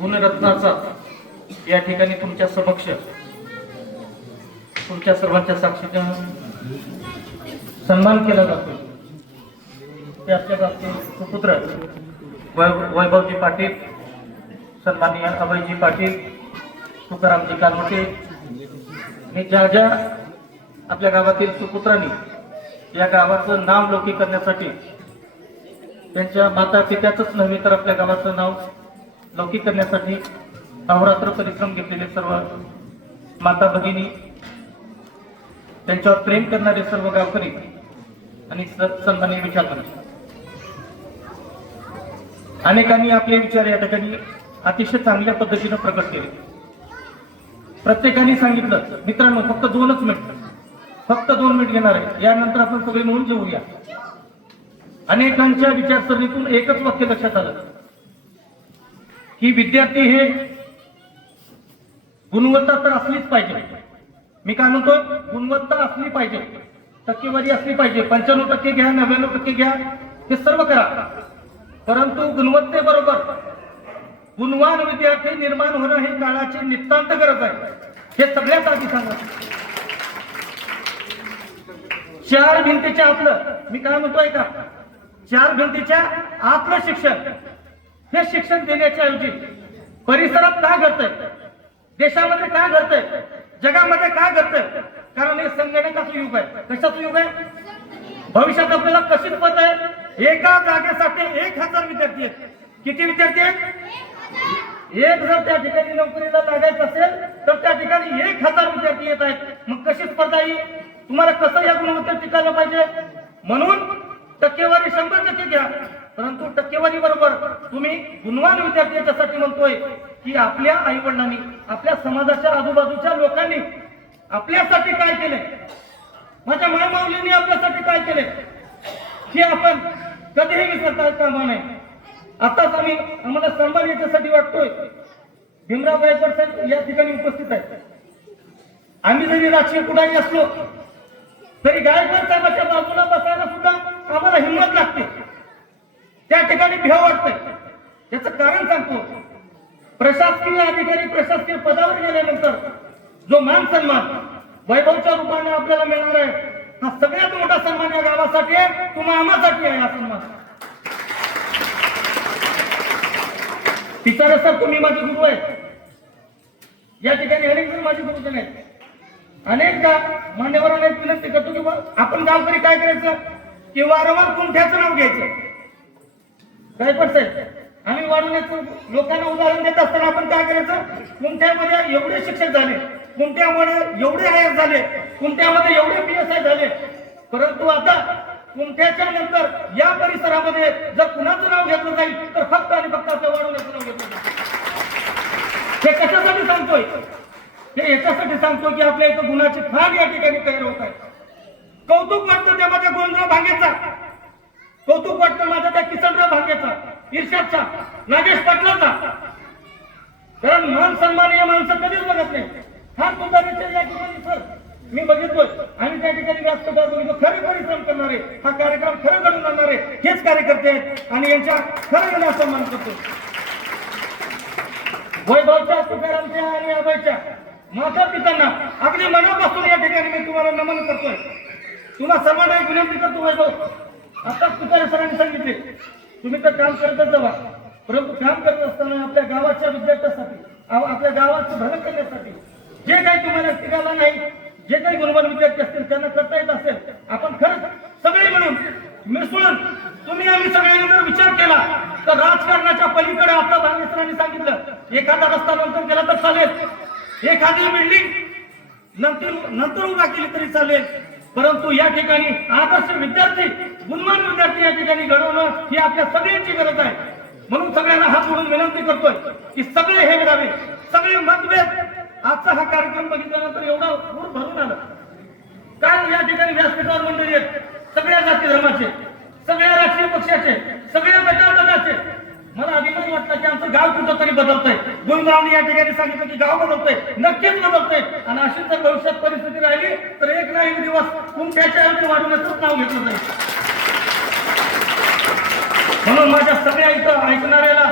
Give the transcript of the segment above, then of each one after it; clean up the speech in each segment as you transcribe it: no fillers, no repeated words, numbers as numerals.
गुणरत्नाचा या ठिकाणी तुमच्या समक्ष तुमच्या सर्वांच्या साक्षीने सन्मान केला जातो। त्याच्या बाबतीत सुपुत्र वैभवजी पाटील, सन्माननीय अभयजी पाटील, तुकारामजी कालवटे, मी ज्या ज्या आपल्या गावातील सुपुत्रांनी या गावाचं नाव लौकिक करण्यासाठी त्यांच्या माता पित्याचंच नव्हे तर आपल्या गावाचं नाव लौकिक करण्यासाठी अहोरात्र परिश्रम घेतलेले सर्व माता भगिनी, त्यांच्यावर प्रेम करणारे सर्व गावकरी आणि सन्माननीय विचारवंत, अनेकांनी आपले विचार या ठिकाणी अतिशय चांगल्या पद्धतीने प्रकट केले। प्रत्येकाने सांगितलं, मित्रांनो फक्त 2 मिनिट घेणार आहे, यानंतर आपण सगळे मिळून जेवूया। अनेकांच्या विचारसरणीतून एकच वाक्य लक्षात आलं की विद्यार्थी हे गुणवत्ता तर असलीच पाहिजे। मी काय म्हणतो, गुणवत्ता असली पाहिजे, टक्केवारी असली पाहिजे, 95% घ्या, 99% घ्या, हे सर्व करा, परंतु गुणवत्तेबरोबर गुणवान विद्यार्थी निर्माण होणं हे काळाची नितांत गरज आहे, हे सगळ्यात आधी सांगा। 4 भिंतीच्या आतलं, मी काय म्हणतोय का, 4 भिंतीच्या आतलं शिक्षण, हे शिक्षण देण्याच्या ऐवजी परिसरात काय घडतंय, देशामध्ये काय घडतंय, जगामध्ये काय घडतंय, कारण हे संगणकाचं युग आहे। कशाचं युग आहे? भविष्यात आपल्याला कशीच पत आहे, एका जागेसाठी 1000 विद्यार्थी आहेत। किती विद्यार्थी आहेत? एक जर त्या ठिकाणी नोकरीला लागायचं असेल तर त्या ठिकाणी 1000 विद्यार्थी येत आहेत। मग कशी स्पर्धा येईल? तुम्हाला कसं या गुणवत्तेत टिकायला पाहिजे? म्हणून टक्केवारी 100% घ्या, परंतु टक्केवारी बरोबर तुम्ही गुणवान विद्यार्थी याच्यासाठी म्हणतोय की आपल्या आई वडिलांनी, आपल्या समाजाच्या आजूबाजूच्या लोकांनी आपल्यासाठी काय केले, माझ्या मायमाऊलींनी आपल्यासाठी काय केले, हे आपण कधीही विसरता कामा नये। आताच आम्हाला सन्मान याच्यासाठी वाटतोय, भीमराव गायकवाड साहेब या ठिकाणी उपस्थित आहेत। आम्ही जरी राजकीय पुढारी असलो तरी गायकवाड साहेबांच्या बाजूला बसायला सुद्धा आम्हाला हिंमत लागते, त्या ठिकाणी भीव वाटतंय। त्याचं कारण सांगतो, प्रशासकीय अधिकारी प्रशासकीय पदावर गेल्यानंतर जो मान सन्मान वैभवच्या रूपाने आपल्याला मिळणार आहे, हा सगळ्यात मोठा सन्मान या गावासाठी आहे, तो मामासाठी आहे। हा सन्मान पिसारे सर, तुम्ही माझे गुरु आहे, या ठिकाणी अनेक जण माझे गुरुजन आहेत। अनेकदा मान्यवरांना एक विनंती करतो की आपण गावकरी काय करायचं की वारंवार कुंठ्याचं नाव घ्यायचं। काय पडतंय, आम्ही वाढवण्याचं लोकांना उदाहरण देत असताना आपण काय करायचं, कुंठ्यामध्ये एवढे शिक्षक झाले, कुंठ्यामध्ये एवढे आयएस झाले, कुंठ्यामध्ये एवढे PSI झाले, परंतु आता कुंठ्याच्या नंतर या परिसरामध्ये जर कुणाचं नाव घेतलं जाईल तर फक्त आणि फक्त आपल्या वाढवण्याचं नाव घेतलं जाईल। हे कशासाठी सांगतोय? हे याच्यासाठी सांगतो की आपल्या इथं गुणाची फार या ठिकाणी तयार होत आहे। कौतुक वाटतं त्या माझ्या गोविंदराव भांगेचा, कौतुक वाटतं माझ्या त्या किसनराव भांगेचा, इर्षादचा, नागेश पाटलाचा, कारण मान सन्मान या माणसं कधीच बघत नाही। फार सुधारायचे या ठिकाणी सर मी बघितलोय, आणि त्या ठिकाणी व्यासपीठावर बघितलं, खरे परिश्रम करणारे, हा कार्यक्रम खरं घडून आणणारे हेच कार्यकर्ते आहेत, आणि यांच्या खरं मी सन्मान करतो। वैभवच्या, तुकारामच्या आणि अभयच्या माता पित्यांना अगदी मनापासून या ठिकाणी मी तुम्हाला नमन करतोय। तुम्हाला सर्वांना एक विनंती करतो, वैभव, आता तुकारे सरांनी सांगितले तुम्ही तर काम करतच जावा, परंतु काम करत असताना आपल्या गावाच्या विद्यार्थ्यांसाठी, आपल्या गावाचं भलं करण्यासाठी जे काही तुम्हाला टिकायला नाही, जे काही गुणवान विद्यार्थी असतील त्यांना करता येत असेल, आपण खरंच सगळे म्हणून मिसळून तुम्ही आम्ही सगळ्यांनी जर विचार केला तर राजकारणाच्या पलीकडे आता भांगे सरांनी सांगितलं, एखादा रस्ता नंतर केला तर चालेल, एखादी बिल्डिंग नंतर उभा केली तरी चालेल, परंतु या ठिकाणी आदर्श विद्यार्थी, गुणवान विद्यार्थी या ठिकाणी घडवणं ही आपल्या सगळ्यांची गरज आहे। म्हणून सगळ्यांना हात जोडून विनंती करतोय की सगळे हे करावे, सगळे मतभेद। आजचा हा कार्यक्रम बघितल्यानंतर एवढा पूर भरून आलं, कारण या ठिकाणी व्यासपीठावर मंडळी आहेत, सगळ्या जाती धर्माचे, सगळ्या राजकीय पक्षाचे, सगळ्या गटाचे। मला अभिमान वाटला की आमचं गाव कुठं तरी बदलतंय। गोविंदरावने या ठिकाणी सांगितलं की गाव बदलतंय, नक्कीच बदलतंय, आणि अशीच जर भविष्यात परिस्थिती राहिली तर एक ना एक दिवस कुंठ्याच्या ऐवजी वाढवण्याचं नाव घेतलं जाईल। म्हणून माझ्या सगळ्या इथं ऐकणाऱ्याला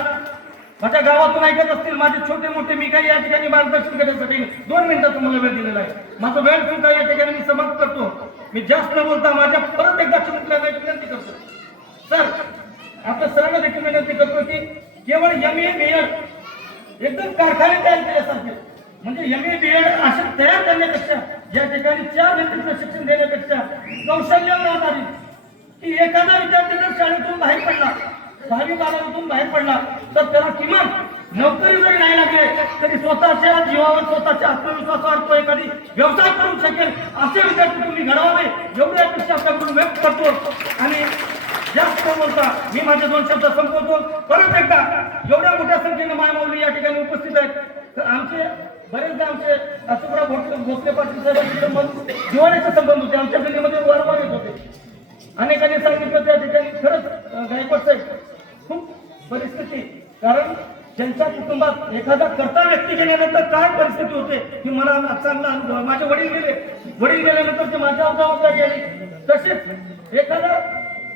माझ्या गावातून ऐकत असतील माझे छोटे मोठे, मी काही या ठिकाणी मार्गदर्शन करण्यासाठी 2 मिनिटाचा मला वेळ दिलेला आहे. माझा वेळ सुद्धा या ठिकाणी मी समाप्त करतो. मी जास्त न बोलता माझ्या परत एकदा चिमुकल्याला एक विनंती करतो. सर, आपल्या सरांना देखील विनंती करतो की केवळ MA BEd एकदम कारखाने तयार केल्यासारखे, म्हणजे MA BEd असे तयार करण्यापेक्षा या ठिकाणी 4 भिंतीचं शिक्षण देण्यापेक्षा कौशल्यावर आधारित की एखादा विद्यार्थी जर शाळेतून बाहेर पडला, 10वी 12वीतून बाहेर पडला, तर त्याला किमान नोकरी जरी नाही लागली तरी स्वतःच्या जीवावर, स्वतःच्या आत्मविश्वासावर तो एखादी व्यवसाय करू शकेल असे विद्यार्थी तुम्ही घडवावे एवढी अपेक्षा आपल्याकडून व्यक्त करतो. आणि जास्त बोलता मी माझे 2 शब्द संपवतो. परत एकदा एवढ्या मोठ्या संख्येने मायमाऊली या ठिकाणी उपस्थित आहेत, तर आमचे बरेचदा आमचे अशोकराव भोसले पाटील साहेबांचे संबंध जिव्हाळ्याचे संबंध होते, आमच्या गल्लीमध्ये वारंवार येत होते. अनेकांनी सांगितलं त्या ठिकाणी खरंच गायकवाड साहेब खूप परिस्थिती, कारण त्यांच्या कुटुंबात एखादा कर्ता व्यक्ती गेल्यानंतर काय परिस्थिती होते ही मला चांगला अनुभव आहे. माझे वडील गेल्यानंतर ते माझ्यावर जबाबदारी आली. तसेच एखादा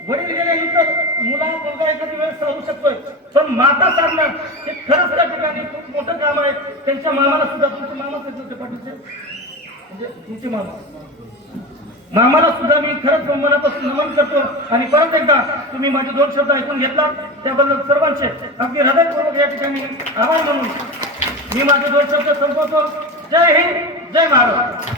वडील गेल्यानंतर मुलगा एखादी वेळेस राहू शकतोय, पण माता साधणं हे खरंच त्या ठिकाणी खूप मोठं काम आहे. त्यांच्या मामाला सुद्धा, तुमचे मामा होते पाटील म्हणजे तुमचे मामाला सुद्धा मी खरंच मनापासून नमन करतो. आणि परत एकदा तुम्ही माझे 2 शब्द ऐकून घेतला त्याबद्दल सर्वांचे अगदी हृदयपूर्वक या ठिकाणी आभार मानून मी माझे 2 शब्द संपवतो. जय हिंद, जय महाराष्ट्र.